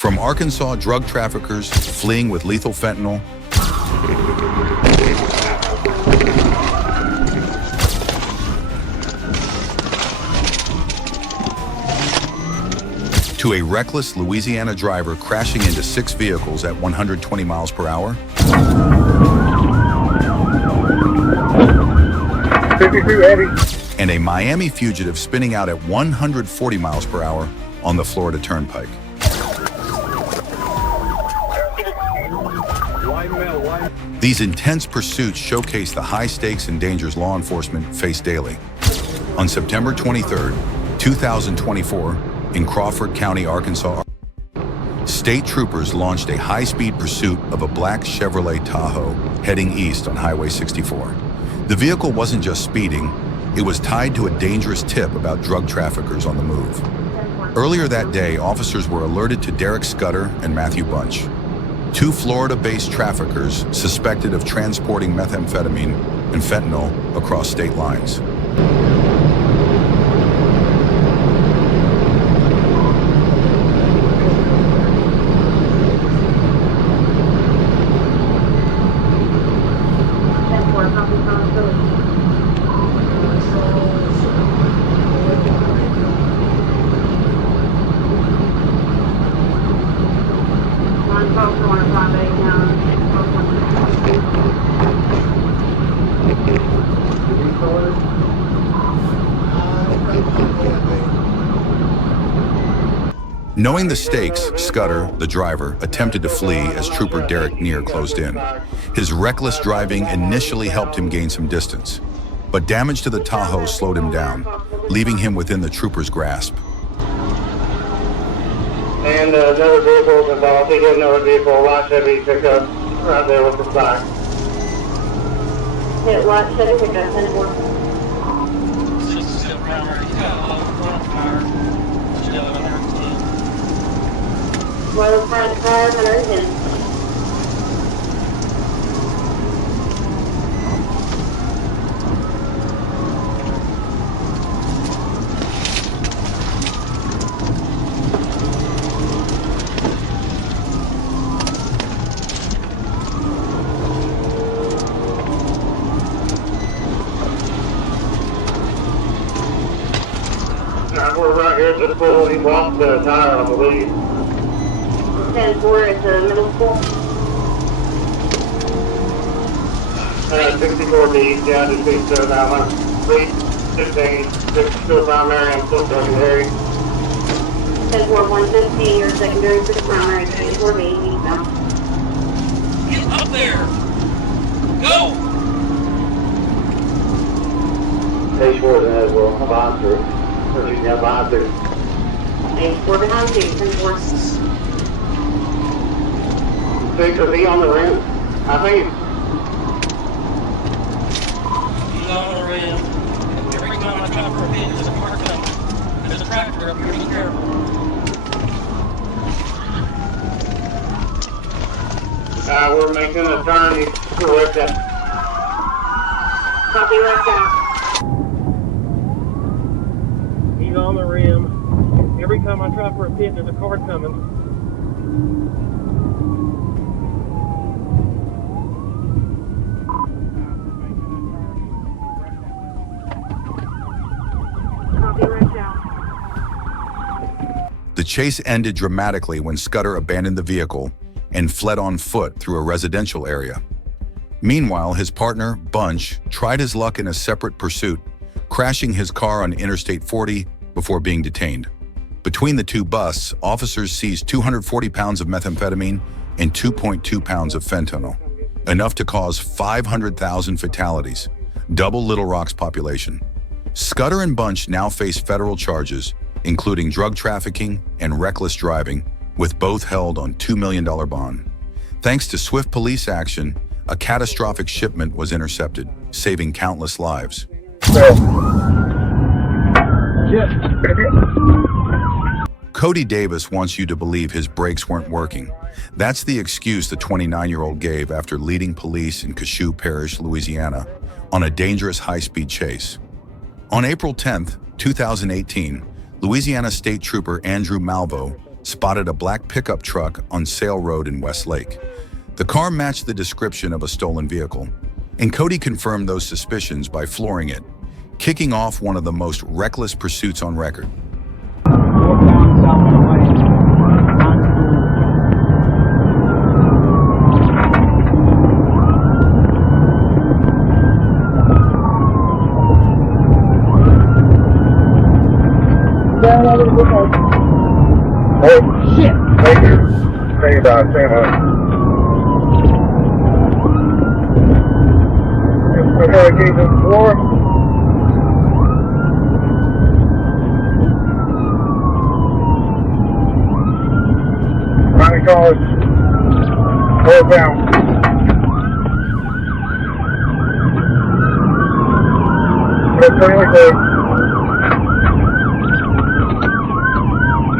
From Arkansas drug traffickers fleeing with lethal fentanyl to a reckless Louisiana driver crashing into 6 vehicles at 120 miles per hour, 53 heavy. And a Miami fugitive spinning out at 140 miles per hour on the Florida Turnpike. These intense pursuits showcase the high stakes and dangers law enforcement face daily. On September 23, 2024, in Crawford County, Arkansas, state troopers launched a high-speed pursuit of a black Chevrolet Tahoe heading east on Highway 64. The vehicle wasn't just speeding, it was tied to a dangerous tip about drug traffickers on the move. Earlier that day, officers were alerted to Derek Scudder and Matthew Bunch, 2 Florida-based traffickers suspected of transporting methamphetamine and fentanyl across state lines. Knowing the stakes, Scudder, the driver, attempted to flee as Trooper Derek Neer closed in. His reckless driving initially helped him gain some distance, but damage to the Tahoe slowed him down, leaving him within the trooper's grasp. And another vehicle is involved. He hit another vehicle, a white Chevy pickup, right there with the back. Hit white Chevy pickup, 10-4. Well, front car, 110. We're right here at the pool. He lost the tire, I believe. 10-4 at the middle school. 64 D, yeah, just being so down. 315, still primary, I'm still secondary. 10-4, 115, you're secondary for the primary, 24 B, eastbound. Get up there! Go! Page 4 is in as well. I'm behind through. Yeah, behind through. Page 4 behind you, 10-4. Is he on the rim? I think He's on the rim. Every time I try for a hit, there's a car coming. There's a tractor up here, be careful. we're making a turn. He's correct that. Copy, left out. He's on the rim. Every time I try for a pit, there's a car coming. The chase ended dramatically when Scudder abandoned the vehicle and fled on foot through a residential area. Meanwhile, his partner, Bunch, tried his luck in a separate pursuit, crashing his car on Interstate 40 before being detained. Between the two busts, officers seized 240 pounds of methamphetamine and 2.2 pounds of fentanyl, enough to cause 500,000 fatalities, double Little Rock's population. Scudder and Bunch now face federal charges, including drug trafficking and reckless driving, with both held on $2 million bond. Thanks to swift police action, a catastrophic shipment was intercepted, saving countless lives. Cody Davis wants you to believe his brakes weren't working. That's the excuse the 29-year-old gave after leading police in Cashew Parish, Louisiana, on a dangerous high-speed chase. On April 10, 2018, Louisiana State Trooper Andrew Malvo spotted a black pickup truck on Sale Road in Westlake. The car matched the description of a stolen vehicle, and Cody confirmed those suspicions by flooring it, kicking off one of the most reckless pursuits on record. Oh, shit! Thank you. Stand by, stand by. We're going to keep the floor. Running cars. Northbound. Trailer clear.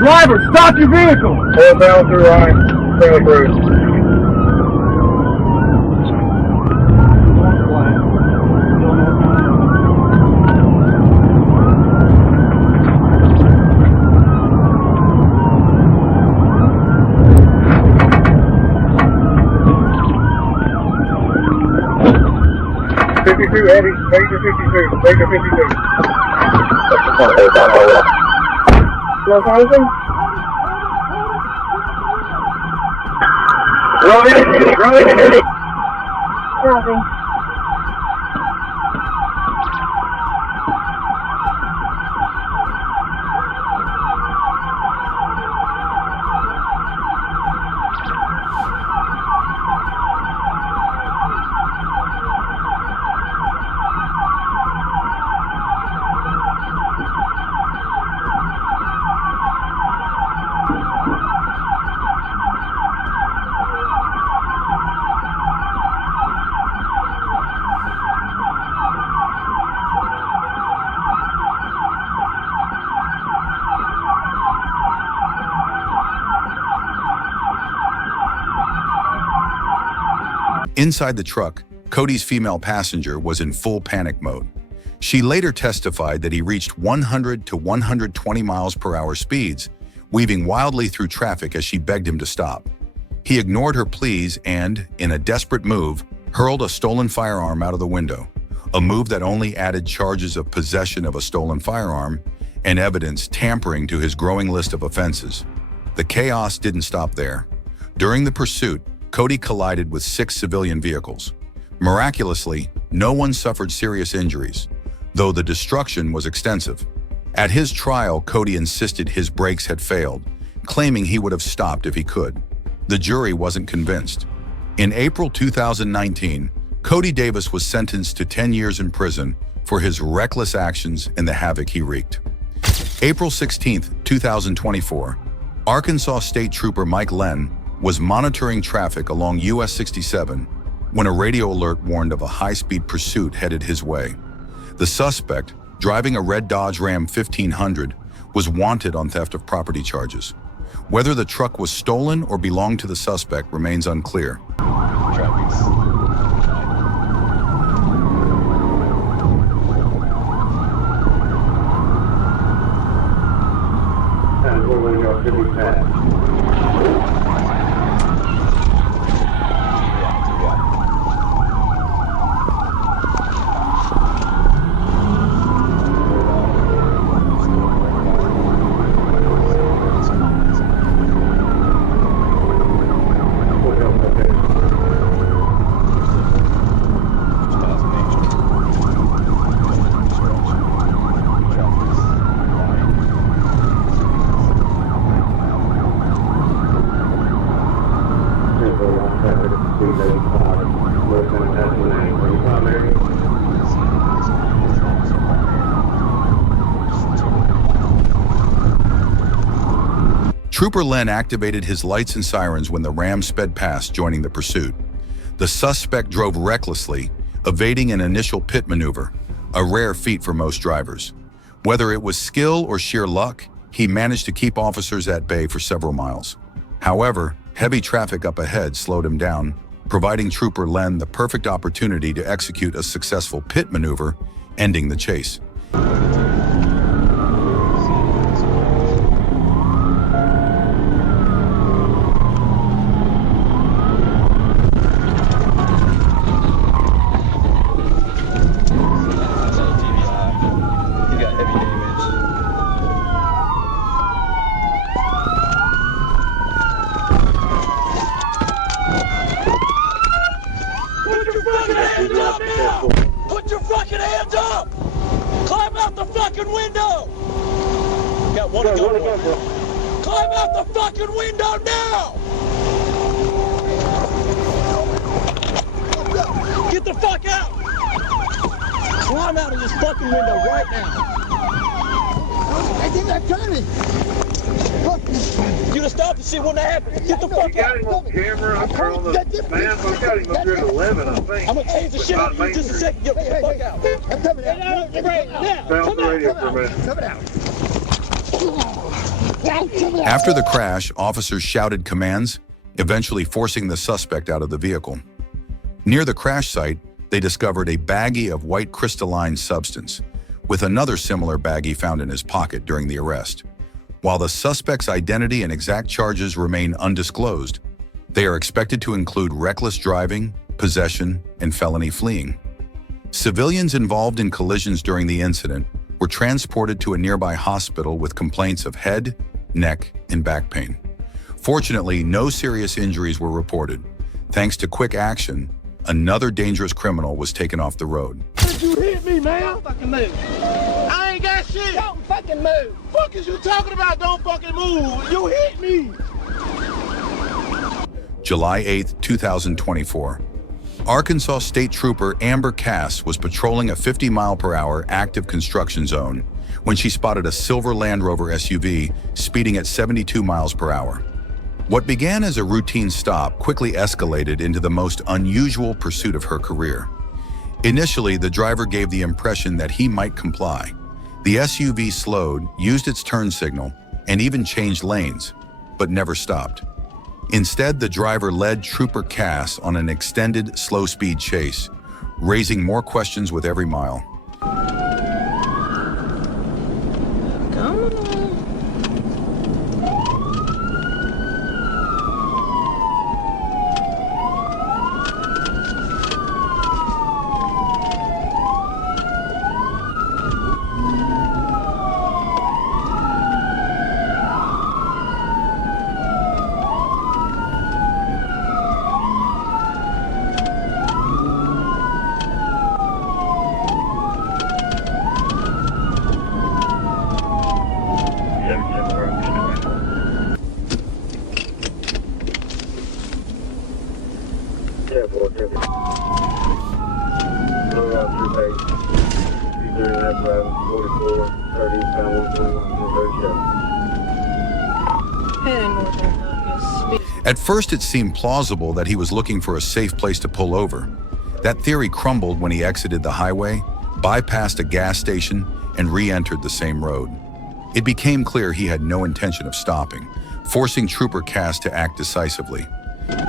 Driver, stop your vehicle! Northbound through line. Trailer cruise. Heavy, Baker 52, Baker 52. Location? Rolling. Copy. Inside the truck, Cody's female passenger was in full panic mode. She later testified that he reached 100 to 120 miles per hour speeds, weaving wildly through traffic as she begged him to stop. He ignored her pleas and, in a desperate move, hurled a stolen firearm out of the window, a move that only added charges of possession of a stolen firearm and evidence tampering to his growing list of offenses. The chaos didn't stop there. During the pursuit, Cody collided with 6 civilian vehicles. Miraculously, no one suffered serious injuries, though the destruction was extensive. At his trial, Cody insisted his brakes had failed, claiming he would have stopped if he could. The jury wasn't convinced. In April 2019, Cody Davis was sentenced to 10 years in prison for his reckless actions and the havoc he wreaked. April 16, 2024, Arkansas State Trooper Mike Lenn was monitoring traffic along US 67 when a radio alert warned of a high-speed pursuit headed his way. The suspect, driving a red Dodge Ram 1500, was wanted on theft of property charges. Whether the truck was stolen or belonged to the suspect remains unclear. And we're going to go 50 past. Trooper Lenn activated his lights and sirens when the Ram sped past, joining the pursuit. The suspect drove recklessly, evading an initial pit maneuver, a rare feat for most drivers. Whether it was skill or sheer luck, he managed to keep officers at bay for several miles. However, heavy traffic up ahead slowed him down, providing Trooper Lenn the perfect opportunity to execute a successful pit maneuver, ending the chase. fucking window! Got one to go. Climb out the fucking window now! Get the fuck out! Climb out of this fucking window right now! I think I'm trying. You gonna stop and see what happened? Get the fuck Got out! him on camera up there on the map. I got him up here at 11, I think. I'm gonna change the shit up in just a second. Get the fuck out! I'm coming out. Right now! Stay off the radio for a minute. Coming out. After the crash, officers shouted commands, eventually forcing the suspect out of the vehicle. Near the crash site, they discovered a baggie of white crystalline substance, with another similar baggie found in his pocket during the arrest. While the suspect's identity and exact charges remain undisclosed, they are expected to include reckless driving, possession, and felony fleeing. Civilians involved in collisions during the incident were transported to a nearby hospital with complaints of head, neck, and back pain. Fortunately, no serious injuries were reported. Thanks to quick action, another dangerous criminal was taken off the road. You hit me, man. Don't fucking move. I ain't got shit. Don't fucking move. Fuck is you talking about? Don't fucking move. You hit me. July 8, 2024. Arkansas State Trooper Amber Cass was patrolling a 50-mile-per-hour active construction zone when she spotted a silver Land Rover SUV speeding at 72 miles per hour. What began as a routine stop quickly escalated into the most unusual pursuit of her career. Initially, the driver gave the impression that he might comply. The SUV slowed, used its turn signal, and even changed lanes, but never stopped. Instead, the driver led Trooper Cass on an extended, slow-speed chase, raising more questions with every mile. At first, it seemed plausible that he was looking for a safe place to pull over. That theory crumbled when he exited the highway, bypassed a gas station, and re-entered the same road. It became clear he had no intention of stopping, forcing Trooper Cass to act decisively. 30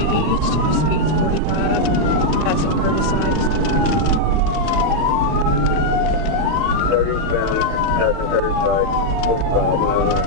each, speed's 45, passing criticized. 30 bound, passing 35, 45,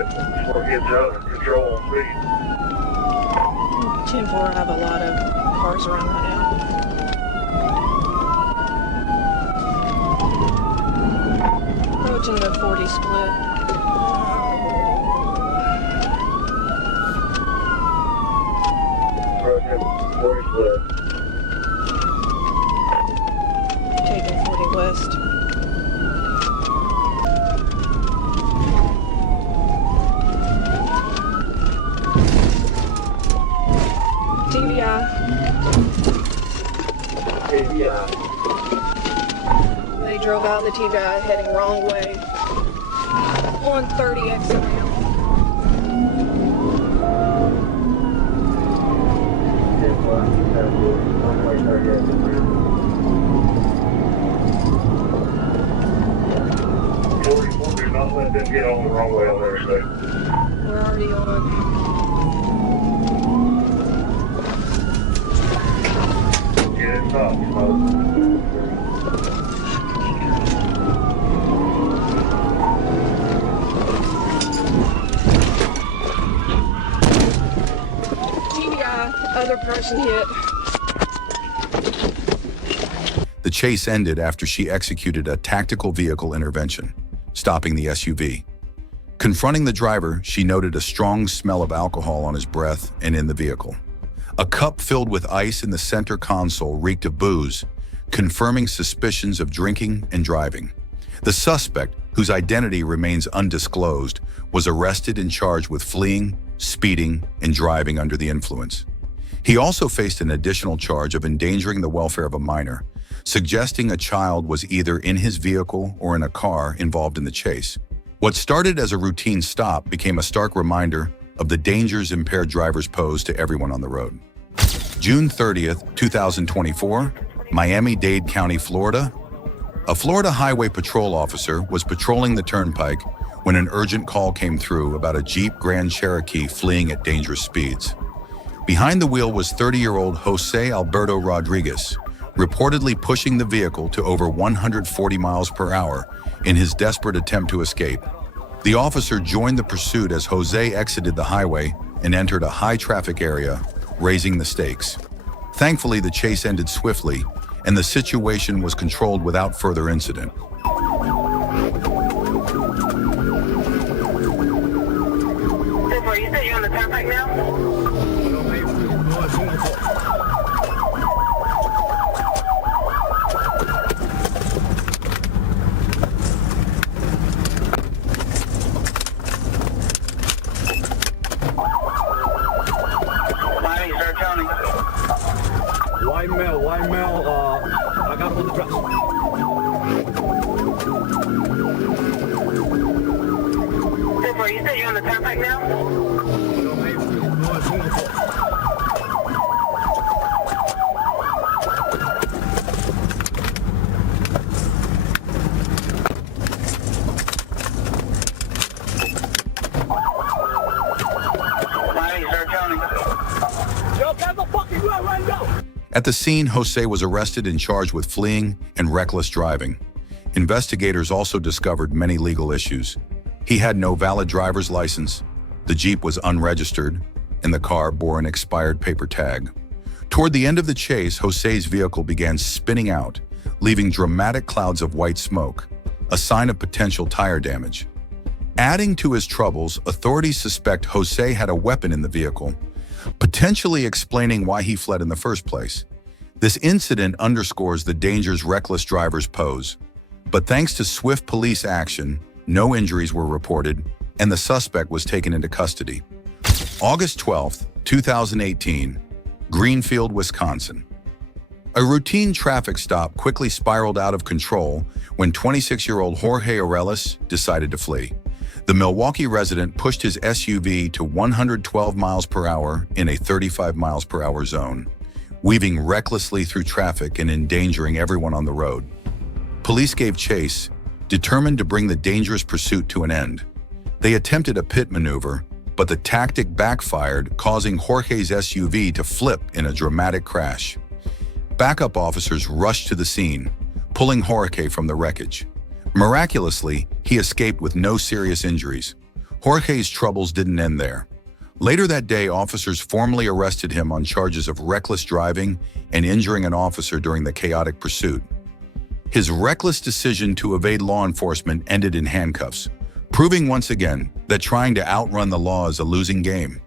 before it gets out of control on speed. 10-4, I have a lot of cars around right now. Approaching the 40 split. Approaching 40 split. Taking 40 west. They drove out the TVI heading wrong way on 30 exit ramp. Do not let them get on the wrong way on their side. We're already on. Get it stopped, TVI, other person hit. The chase ended after she executed a tactical vehicle intervention, stopping the SUV. Confronting the driver, she noted a strong smell of alcohol on his breath and in the vehicle. A cup filled with ice in the center console reeked of booze, confirming suspicions of drinking and driving. The suspect, whose identity remains undisclosed, was arrested and charged with fleeing, speeding, and driving under the influence. He also faced an additional charge of endangering the welfare of a minor, suggesting a child was either in his vehicle or in a car involved in the chase. What started as a routine stop became a stark reminder of the dangers impaired drivers pose to everyone on the road. June 30th, 2024, Miami-Dade County, Florida. A Florida Highway Patrol officer was patrolling the turnpike when an urgent call came through about a Jeep Grand Cherokee fleeing at dangerous speeds. Behind the wheel was 30-year-old Jose Alberto Rodriguez, reportedly pushing the vehicle to over 140 miles per hour in his desperate attempt to escape. The officer joined the pursuit as Jose exited the highway and entered a high-traffic area, raising the stakes. Thankfully, the chase ended swiftly, and the situation was controlled without further incident. You said you're on the turnpike now? Miami, Sir County. White male, I got all the drugs. You said you're on the turnpike now? Miami, Sir County. Yo, get the fucking road right now! At the scene, Jose was arrested and charged with fleeing and reckless driving. Investigators also discovered many legal issues. He had no valid driver's license, the Jeep was unregistered, and the car bore an expired paper tag. Toward the end of the chase, Jose's vehicle began spinning out, leaving dramatic clouds of white smoke, a sign of potential tire damage. Adding to his troubles, authorities suspect Jose had a weapon in the vehicle, potentially explaining why he fled in the first place. This incident underscores the dangers reckless drivers pose. But thanks to swift police action, no injuries were reported, and the suspect was taken into custody. August 12, 2018, Greenfield, Wisconsin. A routine traffic stop quickly spiraled out of control when 26-year-old Jorge Arelis decided to flee. The Milwaukee resident pushed his SUV to 112 miles per hour in a 35 miles per hour zone, weaving recklessly through traffic and endangering everyone on the road. Police gave chase, determined to bring the dangerous pursuit to an end. They attempted a pit maneuver, but the tactic backfired, causing Jorge's SUV to flip in a dramatic crash. Backup officers rushed to the scene, pulling Jorge from the wreckage. Miraculously, he escaped with no serious injuries. Jorge's troubles didn't end there. Later that day, officers formally arrested him on charges of reckless driving and injuring an officer during the chaotic pursuit. His reckless decision to evade law enforcement ended in handcuffs, proving once again that trying to outrun the law is a losing game.